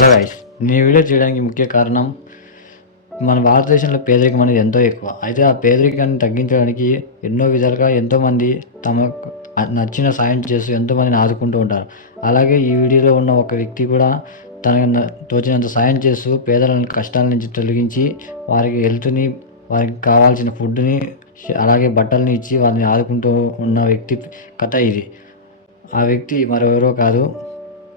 Hello guys, నేను video చేయడానికి ముఖ్య కారణం మన భారతదేశంలో పేదరికం అనేది ఎంతో ఎక్కువ. అయితే ఆ పేదరికాన్ని తగ్గించడానికి ఎన్నో విధాలుగా ఎంతోమంది తమకు నచ్చిన సాయం చేస్తూ ఎంతోమందిని ఆదుకుంటూ ఉంటారు. అలాగే ఈ వీడియోలో ఉన్న ఒక వ్యక్తి కూడా తనకు తోచినంత సాయం చేస్తూ పేదలను కష్టాల నుంచి తొలగించి వారికి హెల్త్ని, వారికి కావాల్సిన ఫుడ్ని, అలాగే బట్టలని ఇచ్చి వారిని ఆదుకుంటూ ఉన్న వ్యక్తి కథ ఇది. ఆ వ్యక్తి మరెవరో కాదు,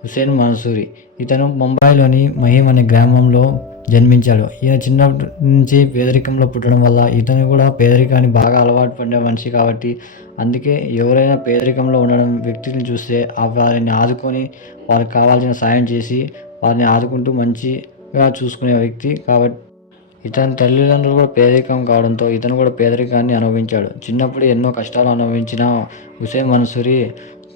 హుసేన్ మన్సూరి. ఇతను ముంబైలోని మహీం అనే గ్రామంలో జన్మించాడు. ఈయన చిన్నప్పటి నుంచి పేదరికంలో పుట్టడం వల్ల ఇతను కూడా పేదరికాన్ని బాగా అలవాటు పడిన మనిషి కాబట్టి, అందుకే ఎవరైనా పేదరికంలో ఉండడం వ్యక్తిని చూస్తే వారిని ఆదుకొని వారికి కావాల్సిన సాయం చేసి వారిని ఆదుకుంటూ మంచిగా చూసుకునే వ్యక్తి కాబట్టి ఇతని తల్లిదండ్రులు కూడా పేదరికం కావడంతో ఇతను కూడా పేదరికాన్ని అనుభవించాడు. చిన్నప్పుడు ఎన్నో కష్టాలు అనుభవించిన హుసేన్ మన్సూరి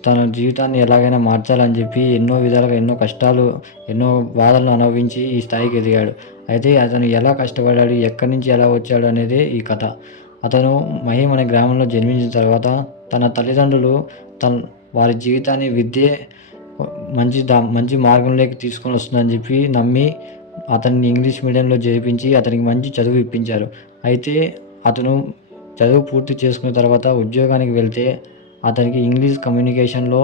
తన జీవితాన్ని ఎలాగైనా మార్చాలని చెప్పి ఎన్నో విధాలుగా ఎన్నో కష్టాలు, ఎన్నో బాధలను అనుభవించి ఈ స్థాయికి ఎదిగాడు. అయితే అతను ఎలా కష్టపడ్డాడు, ఎక్కడి నుంచి ఎలా వచ్చాడు అనేది ఈ కథ. అతను మహీం అనే గ్రామంలో జన్మించిన తర్వాత తన తల్లిదండ్రులు వారి జీవితాన్ని విద్యే మంచి మార్గంలోకి తీసుకొని వస్తుందని చెప్పి నమ్మి అతన్ని ఇంగ్లీష్ మీడియంలో చేర్పించి అతనికి మంచి చదువు ఇప్పించారు. అయితే అతను చదువు పూర్తి చేసుకున్న తర్వాత ఉద్యోగానికి వెళ్తే అతనికి ఇంగ్లీష్ కమ్యూనికేషన్లో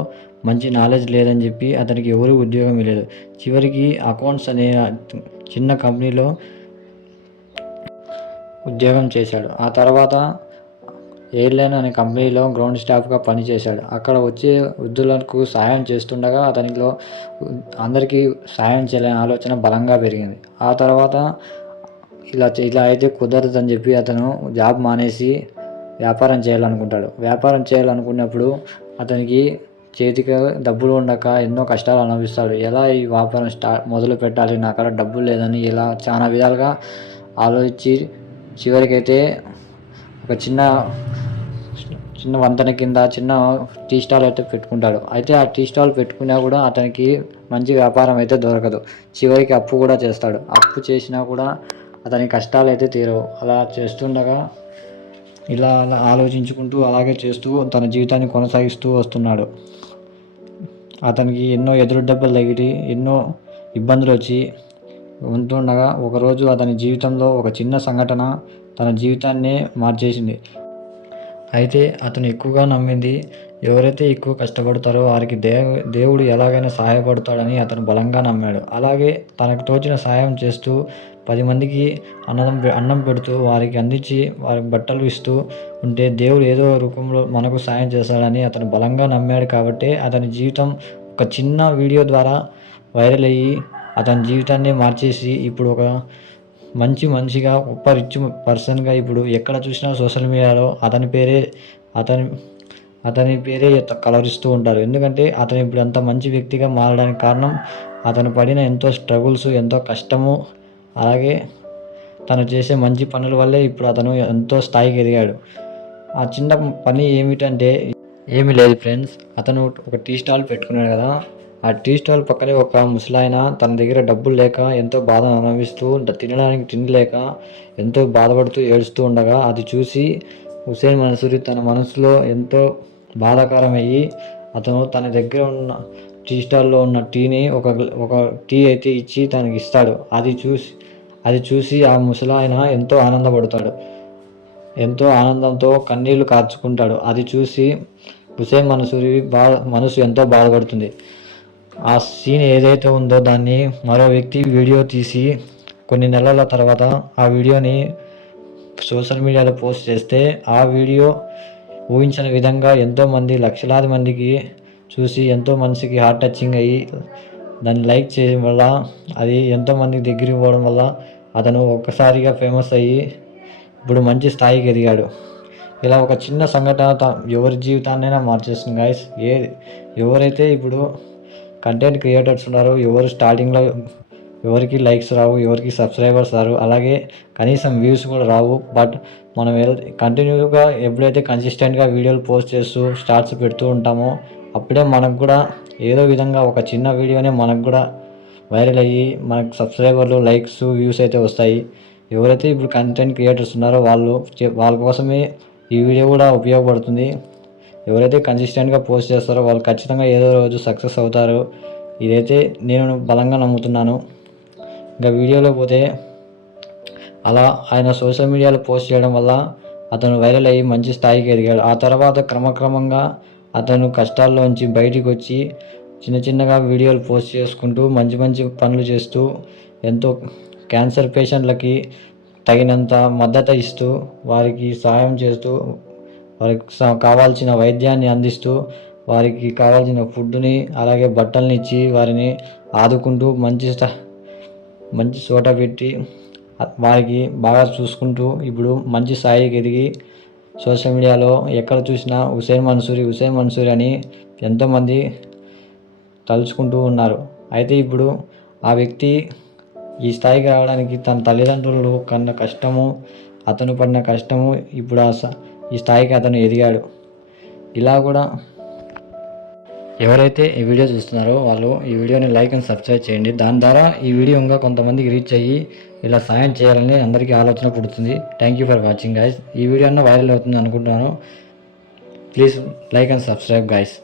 మంచి నాలెడ్జ్ లేదని చెప్పి అతనికి ఎవరు ఉద్యోగం ఇవ్వలేదు. చివరికి అకౌంట్స్ అనే చిన్న కంపెనీలో ఉద్యోగం చేశాడు. ఆ తర్వాత ఎయిర్లైన్ అనే కంపెనీలో గ్రౌండ్ స్టాఫ్గా పనిచేశాడు. అక్కడ వచ్చే వృద్ధులకు సాయం చేస్తుండగా అతనిలో అందరికీ సాయం చేయాలనే ఆలోచన బలంగా పెరిగింది. ఆ తర్వాత ఇలా అయితే కుదరదని చెప్పి అతను జాబ్ మానేసి వ్యాపారం చేయాలనుకుంటాడు. వ్యాపారం చేయాలనుకున్నప్పుడు అతనికి చేతికి డబ్బులు ఉండక ఎన్నో కష్టాలు అనుభవిస్తాడు. ఎలా ఈ వ్యాపారం మొదలు పెట్టాలి, నా కాడ డబ్బులు లేదని ఇలా చాలా విధాలుగా ఆలోచించి చివరికైతే ఒక చిన్న వంతెన కింద చిన్న టీ స్టాల్ అయితే పెట్టుకుంటాడు. అయితే ఆ టీ స్టాల్ పెట్టుకున్నా కూడా అతనికి మంచి వ్యాపారం అయితే దొరకదు. చివరికి అప్పు కూడా చేస్తాడు. అప్పు చేసినా కూడా అతని కష్టాలు అయితే తీరవు. అలా చేస్తుండగా ఇలా ఆలోచించుకుంటూ అలాగే చేస్తూ తన జీవితాన్ని కొనసాగిస్తూ వస్తున్నాడు. అతనికి ఎన్నో ఎదురు దెబ్బలు తగిలి ఎన్నో ఇబ్బందులు వచ్చి ఉంటుండగా ఒకరోజు అతని జీవితంలో ఒక చిన్న సంఘటన తన జీవితాన్నే మార్చేసింది. అయితే అతను ఎక్కువగా నమ్మింది ఎవరైతే ఎక్కువ కష్టపడతారో వారికి దేవుడు ఎలాగైనా సహాయపడతాడని అతను బలంగా నమ్మాడు. అలాగే తనకు తోచిన సాయం చేస్తూ 10 మందికి అన్నం పెడుతూ వారికి అందించి వారికి బట్టలు ఇస్తూ ఉంటే దేవుడు ఏదో రూపంలో మనకు సాయం చేస్తాడని అతను బలంగా నమ్మాడు. కాబట్టి అతని జీవితం ఒక చిన్న వీడియో ద్వారా వైరల్ అయ్యి అతని జీవితాన్ని మార్చేసి ఇప్పుడు ఒక మంచి మనిషిగా, గొప్ప రిచ్ పర్సన్గా ఇప్పుడు ఎక్కడ చూసినా సోషల్ మీడియాలో అతని పేరే కలరిస్తూ ఉంటారు. ఎందుకంటే అతను ఇప్పుడు అంత మంచి వ్యక్తిగా మారడానికి కారణం అతను పడిన ఎంతో స్ట్రగుల్స్, ఎంతో కష్టము, అలాగే తను చేసే మంచి పనుల వల్లే ఇప్పుడు అతను ఎంతో స్థాయికి ఎదిగాడు. ఆ చిన్న పని ఏమిటంటే ఏమీ లేదు ఫ్రెండ్స్. అతను ఒక టీ స్టాల్ పెట్టుకున్నాడు కదా, ఆ టీ స్టాల్ పక్కనే ఒక ముసలాయన తన దగ్గర డబ్బులు లేక ఎంతో బాధ అనుభవిస్తూ తినడానికి తిండి లేక ఎంతో బాధపడుతూ ఏడుస్తూ ఉండగా అది చూసి హుసేన్ మన్సూరి తన మనసులో ఎంతో బాధాకరమయ్యి అతను తన దగ్గర ఉన్న టీ స్టాల్లో ఉన్న టీని ఒక టీ అయితే ఇచ్చి తనకి ఇస్తాడు. అది చూసి ఆ ముసలాయన ఎంతో ఆనందపడతాడు. ఎంతో ఆనందంతో కన్నీళ్లు కార్చుకుంటాడు. అది చూసి హుసేన్ మన్సూరి మనసు ఎంతో బాధపడుతుంది. ఆ సీన్ ఏదైతే ఉందో దాన్ని మరో వ్యక్తి వీడియో తీసి కొన్ని నెలల తర్వాత ఆ వీడియోని సోషల్ మీడియాలో పోస్ట్ చేస్తే ఆ వీడియో ఊహించిన విధంగా ఎంతోమంది, లక్షలాది మందికి చూసి ఎంతో మనసుకి హార్ట్ టచింగ్ అయ్యి దాన్ని లైక్ చేయడం వల్ల అది ఎంతోమందికి దగ్గరికి పోవడం వల్ల అతను ఒక్కసారిగా ఫేమస్ అయ్యి ఇప్పుడు మంచి స్థాయికి ఎదిగాడు. ఇలా ఒక చిన్న సంఘటన ఎవరి జీవితాన్నైనా మార్చేస్తుంది గాయస్. ఎవరైతే ఇప్పుడు కంటెంట్ క్రియేటర్స్ ఉన్నారో ఎవరు స్టార్టింగ్లో ఎవరికి లైక్స్ రావు, ఎవరికి సబ్స్క్రైబర్స్ రారు, అలాగే కనీసం వ్యూస్ కూడా రావు. బట్ మనం కంటిన్యూగా ఎప్పుడైతే కన్సిస్టెంట్గా వీడియోలు పోస్ట్ చేస్తూ స్టార్ట్స్ పెడుతూ ఉంటామో అప్పుడే మనకు కూడా ఏదో విధంగా ఒక చిన్న వీడియోనే మనకు కూడా వైరల్ అయ్యి మనకు సబ్స్క్రైబర్లు, లైక్స్, వ్యూస్ అయితే వస్తాయి. ఎవరైతే ఇప్పుడు కంటెంట్ క్రియేటర్స్ ఉన్నారో వాళ్ళ కోసమే ఈ వీడియో కూడా ఉపయోగపడుతుంది. ఎవరైతే కన్సిస్టెంట్గా పోస్ట్ చేస్తారో వాళ్ళు ఖచ్చితంగా ఏదో రోజు సక్సెస్ అవుతారు. ఇదైతే నేను బలంగా నమ్ముతున్నాను. ఇంకా వీడియోలో పోతే అలా ఆయన సోషల్ మీడియాలో పోస్ట్ చేయడం వల్ల అతను వైరల్ అయ్యి మంచి స్థాయికి ఎదిగాడు. ఆ తర్వాత క్రమక్రమంగా అతను కష్టాల్లోంచి బయటికి వచ్చి చిన్న చిన్నగా వీడియోలు పోస్ట్ చేసుకుంటూ మంచి మంచి పనులు చేస్తూ ఎంతో క్యాన్సర్ పేషెంట్లకి తగినంత మద్దతు ఇస్తూ వారికి సహాయం చేస్తూ వారికి కావాల్సిన వైద్యాన్ని అందిస్తూ వారికి కావాల్సిన ఫుడ్ని అలాగే బట్టల్ని ఇచ్చి వారిని ఆదుకుంటూ మంచి చోట పెట్టి వారికి బాగా చూసుకుంటూ ఇప్పుడు మంచి స్థాయికి ఎదిగి సోషల్ మీడియాలో ఎక్కడ చూసినా హుసేన్ మన్సూరి అని ఎంతోమంది తలుచుకుంటూ ఉన్నారు. అయితే ఇప్పుడు ఆ వ్యక్తి ఈ స్థాయికి రావడానికి తన తల్లిదండ్రులు కన్న కష్టము, అతను పడిన కష్టము, ఇప్పుడు ఈ స్థాయికి అతను ఎదిగాడు. ఇలా కూడా ఎవరైతే ఈ వీడియో చూస్తున్నారో వాళ్ళు ఈ వీడియోని లైక్ అండ్ సబ్స్క్రైబ్ చేయండి. దాని ద్వారా ఈ వీడియో ఇంకా కొంతమందికి రీచ్ అయ్యి ఇలా సాయం చేయాలని అందరికీ ఆలోచన పుడుతుంది. Thank you for watching guys. ఈ వీడియో అన్న వైరల్ అవుతుంది అనుకుంటున్నాను. Please like and subscribe guys.